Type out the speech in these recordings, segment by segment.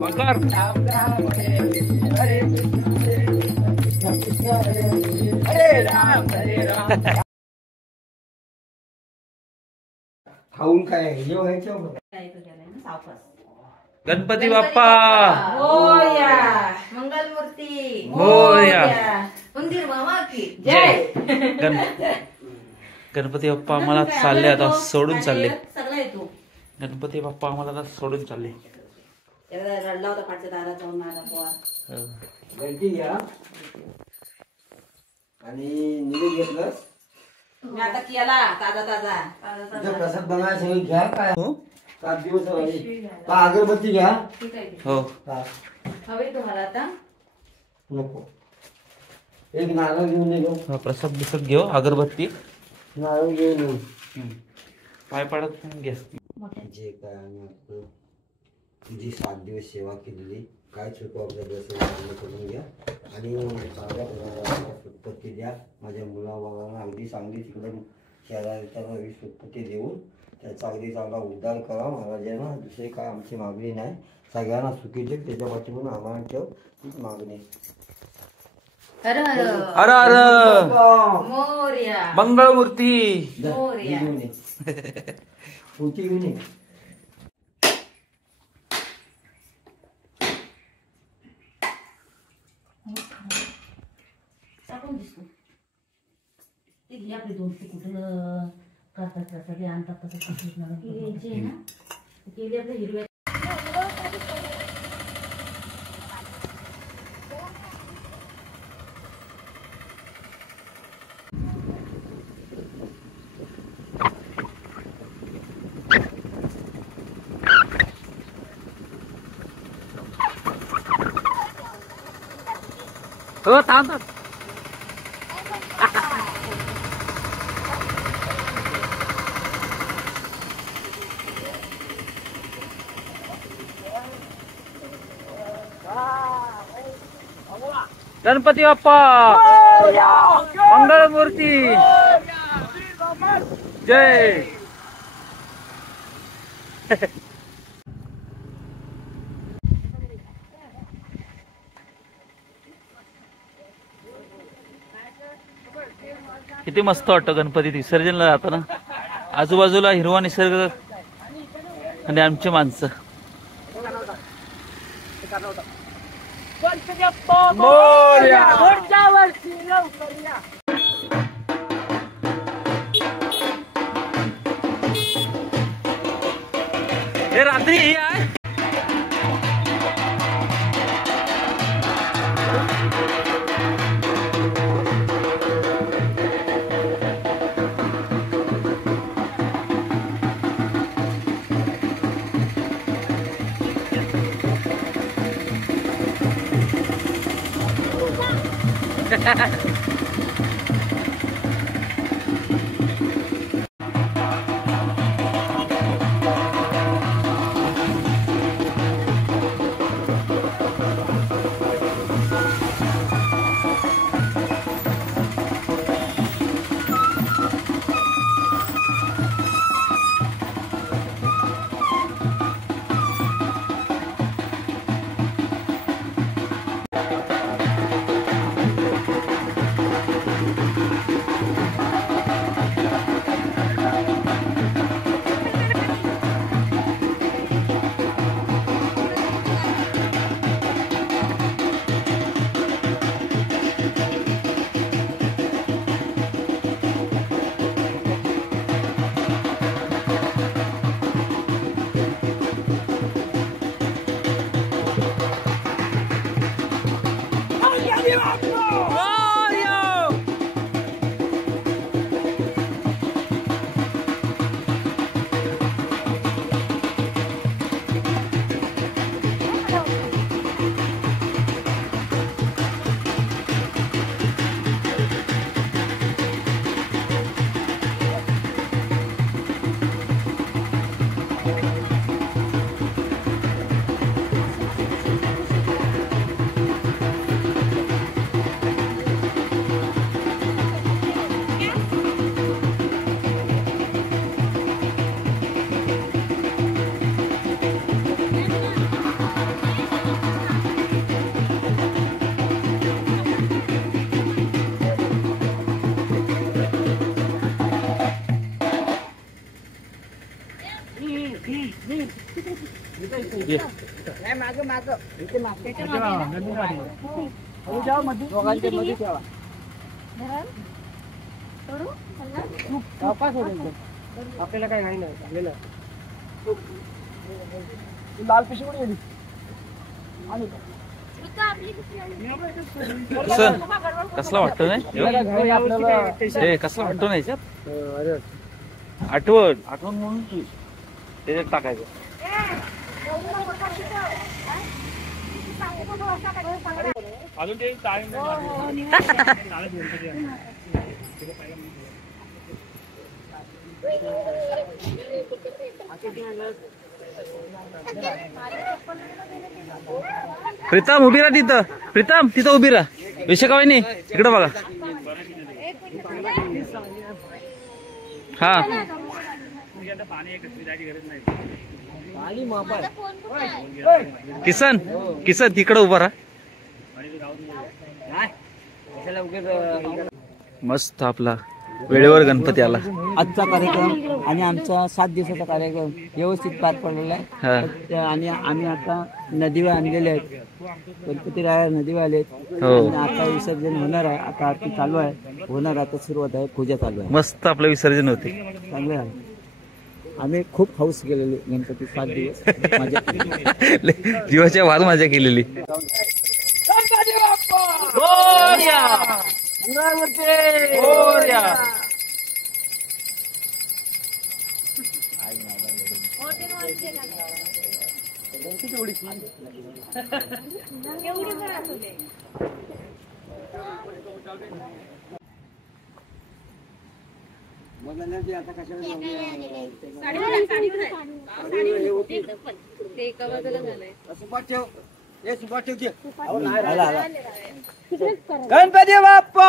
मकर खाऊन काय गणपती बाप्पा मोरया, मंगलमूर्ती मोरया. मंदिर मामा की जय. गणपती बाप्पा आम्हाला चालले आता सोडून चालले. सगळं येतो. गणपती बाप्पा आम्हाला आता सोडून चालले. रडला होता पाठच्या दारात जाऊन माझा पोर. गलती घ्या आणि निवेद घेतलंस. मी आता केला ताजा ताजा. प्रसाद बनवायला सगळी घ्या काय 7 दिवस का अगरबत्ती घ्या. हो हवे तुम्हाला आता नको एक नारळ घेऊन येतो. प्रसाद बिसाद घेऊ अगरबत्ती नारळ घेऊन येऊ. पाय पडत घ्या. जे काय आम्ही आपलं तुझी 7 दिवस सेवा केलेली काय चुकू आपल्या दर्शन करून घ्या आणि चांगल्या प्रकारे उत्पत्ती द्या. माझ्या मुलाबाळांना अगदी चांगली तिकडे शहराला उत्पत्ती देऊन त्याचा अगदी चांगला उद्धार करा महाराजांना. दुसरी काय आमची मागणी नाही. सगळ्यांना सुखी ठेव त्याच्या पाठीमागून आम्हाला ठेव तीच मागणी. हर हर हर हर मोरया मंगळमूर्ती मोरया. होती घेऊन ये. टाकून दिसतो ते घे आपले 2 कुठं करतात त्यासाठी आणतात तसं केली ना केली आपल्या हिरव्या. हो थांब. गणपती बाप्पा मंगळमूर्ती जय. किती मस्त वाटतं गणपती विसर्जनला जाताना. आजूबाजूला हिरवा निसर्ग आणि आमची माणसं. हे रात्री आहे. ये. आपल्याला काय नाही झालेलं. लाल पिशवी कुठे गेली? कसला वाटतो नाही कसला वाटतो नाही आठवण म्हणून तू त्याच्यात टाकायचं. अजून ते प्रीतम उभी राहा तिथं. प्रीतम तिथं उभी राहा. विषय काय नाही इकडं बघा. हा किसन किसन तिकडं उभा राहा. मस्त आपला वेळेवर गणपती आला. आजचा कार्यक्रम आणि आमचा 7 दिवसाचा कार्यक्रम व्यवस्थित पार पडलेला आहे. आणि आम्ही आता नदीवर आणलेले आहेत. गणपती राया नदीवर आले हो. आता विसर्जन होणार आहे. आता आरती चालू आहे, होणार आता सुरुवात आहे, पूजा चालू आहे. मस्त आपलं विसर्जन होते. चांगले आहे. आम्ही खूप हौस केलेली गणपती 7 दिवस मजा केली. जीवाच्या वाल मजा केलेली. गणपती बाप्पा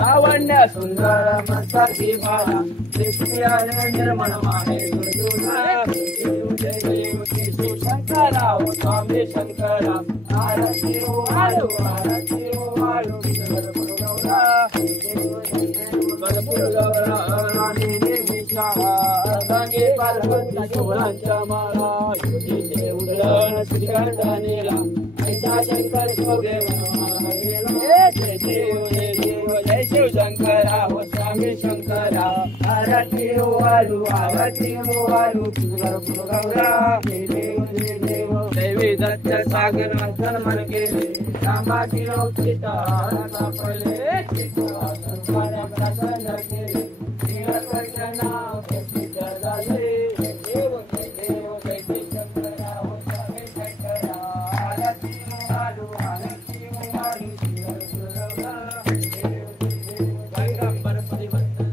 लावण्य सुंदर मस्ती बाळा निर्मळ माहे शंकरा हो स्वामी शंकरा आरती हो आलो आरती हो आलो राणी पार्वती शोभरांच्या माळा युवतीचे उदरण श्रीगंधानेला ऐसा शंकर शोभे जय देव जय देव जय शिव शंकरा हो स्वामी शंकरा आरती हो आलू आरती हो आलू गौरा जय देव जय देव दैवी दत्त सागर मंथन मन गेले रामाची औक्षिता सापडले प्रसन्न केले नाव प्रसिद्ध झाले देव देव जय शंकरा हो स्वामी शंकरा आरती हो आलू आरती हो आलू पैगंबर परिवर्तन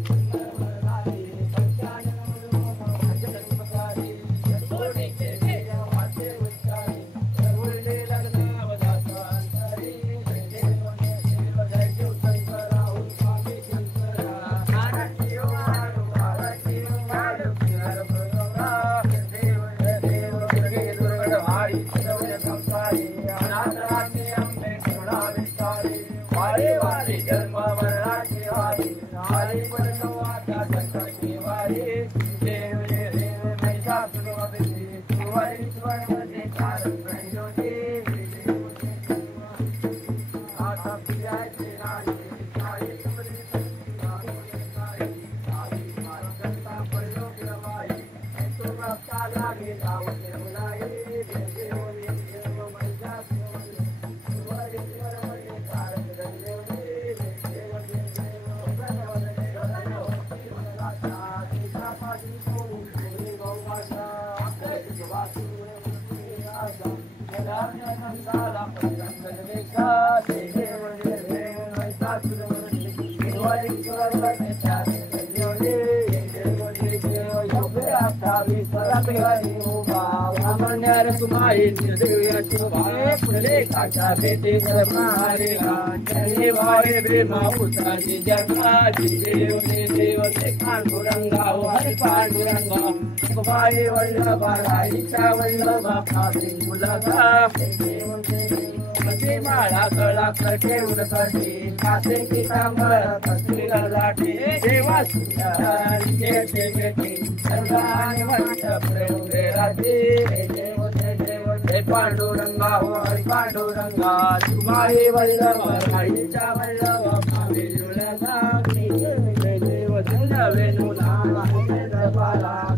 माळा कळा ठेवून साठी कासेची सांबर कसलीला लाटे देवा पांडुरंगा हरी पांडुरंगा तुम्हारी वल्लभ राईच्या वल्लभ वेणूला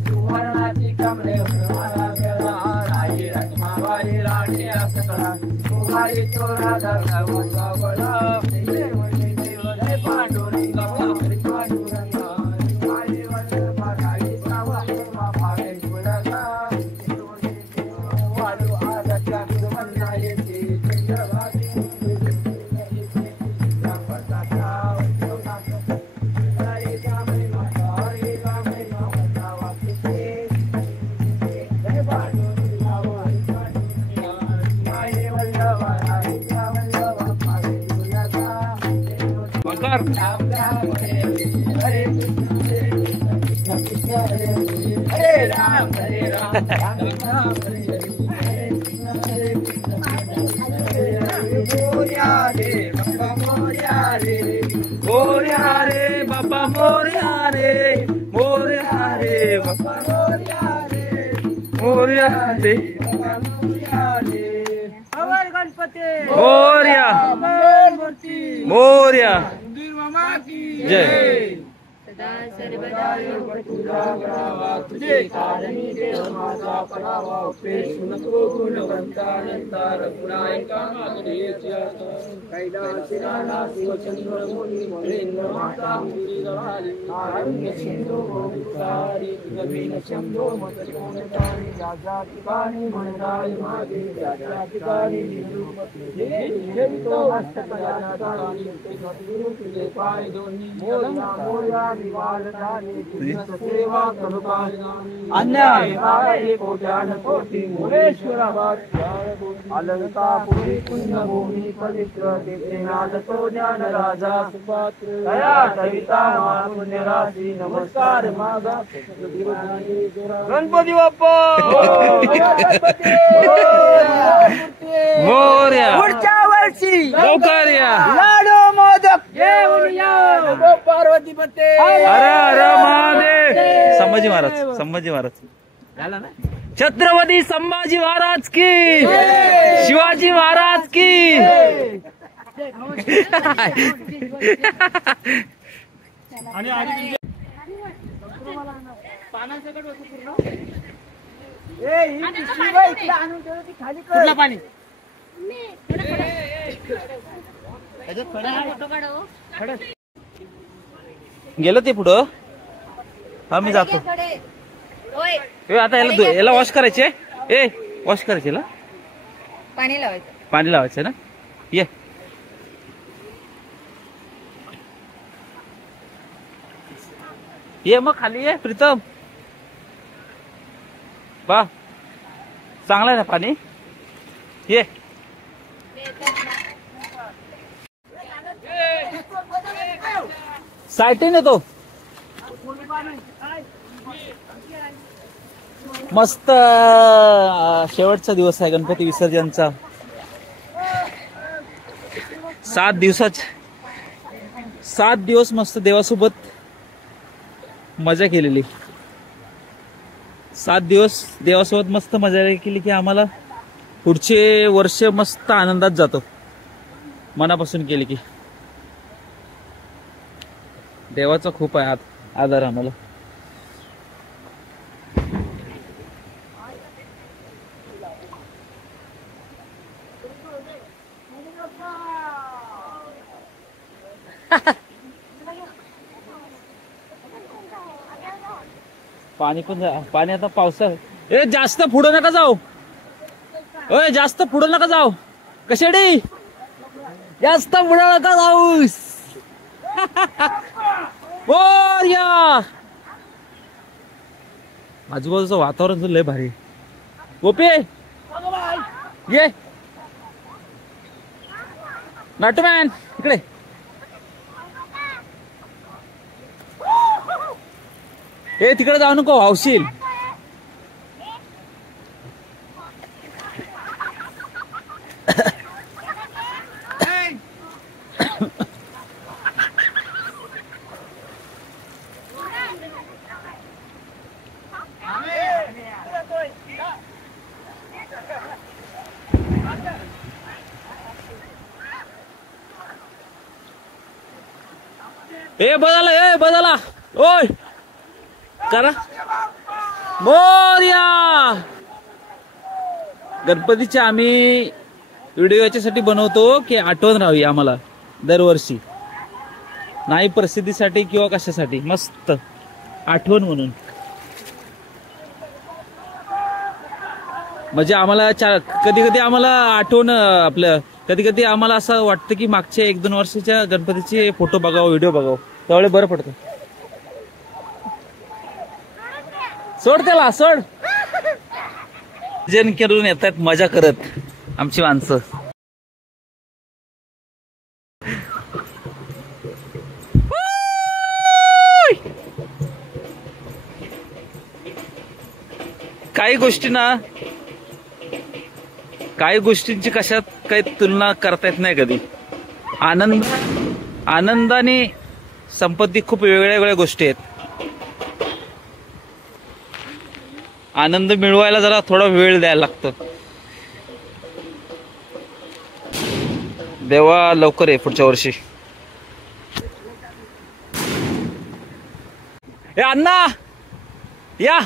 सुवर्णाची कमरे राई रत्माबाई राणी असकला तुम्हारी चोरा पांडुरंगा हरी पांडुरंगा तुम्हारी वल्लभ राईच्या वल्लभ वालू आदच्या सुवर्णा येते हरे राम मोर्या रे बाबा मोर्या रे मोर्या रे बाबा मोर्या रे मोर्या रे बाबा मोर्या रे मोर्या रे बाबा मोर्या रे अवर गणपती मोर्या मोर्या मामा की जय सदा सर्वदा तुझा गावा तुझे कारणी देव माझा पडावा पेशू नको गुणवंता रघुनायका मागदेच्या कैलासी राणा शिवचंद्र मुनी महेंद्र माता मुनी रवाली कारुण्य सिंधू गोविंदारी नवीन शंभो मतकोणतानी राजा ठिकाणी म्हणताय मागे राजा ठिकाणी निरूपती जेवितो हस्तकला दानी गुरु तुझे पाय दोन्ही मोर्या मोर्या सेवा अन्याय कोट्यान कोटी मुरेश्वरा अलंकापुरी पुण्यभूमी पवित्र तीर्थनाथ तो ज्ञान राजा सुपात्र दया कविता पुण्य राशी नमस्कार मागा गणपती बाप्पा मोर्या पुढच्या वर्षी लवकर या लाडू मोदक पार्वती पत्ते हर हर महादेव संभाजी महाराज झाला ना छत्रपती संभाजी महाराज की शिवाजी महाराज की पाणी गेलं ते पुढं हा मी जातो आता याला वॉश करायचे वॉश करायचे पाणी लावायचं ना ये मग खाली ये प्रीतम बा चांगलं आहे ना पाणी ये साईटीन येतो मस्त शेवटचा दिवस आहे गणपती विसर्जनचा 7 दिवस मस्त देवासोबत मजा केलेली 7 दिवस देवासोबत मस्त मजा केली की आम्हाला पुढचे वर्ष मस्त आनंदात जातो मनापासून केली की देवाचा खूप आहे आधार आम्हाला पाणी आता पावसाळ्यात जास्त पुढे नका जाऊ जास्त पुढे नका जाऊ कशाडी जास्त पुढे नका जाऊस मोरया. आजूबाजूचं वातावरण लय भारी. गोपी ये, नाटूमॅन इकडे. ए तिकडे जाऊ नको, वावशील. बदला ओय करा. मोरया. गणपतीचे आम्ही व्हिडिओ याच्यासाठी बनवतो की आठवण राहावी आम्हाला दरवर्षी, नाही प्रसिद्धीसाठी किंवा कशासाठी, मस्त आठवण म्हणून. म्हणजे आम्हाला कधी कधी आम्हाला आठवण आपलं, कधी कधी आम्हाला असं वाटतं की मागच्या 1-2 वर्षाच्या गणपतीचे फोटो बघावं, व्हिडिओ बघावं, त्यावेळेस बरं पडतं. सोड त्याला, सोड. जन करून येतात मजा करत आमची माणसं. काही गोष्टींची कशात काही तुलना करता येत नाही कधी. आनंद आणि संपत्ती खूप वेगळ्या वेगळ्या गोष्टी आहेत. आनंद मिळवायला जरा थोडा वेळ द्यायला लागतो. देवा लवकर आहे पुढच्या वर्षी. ए अण्णा या.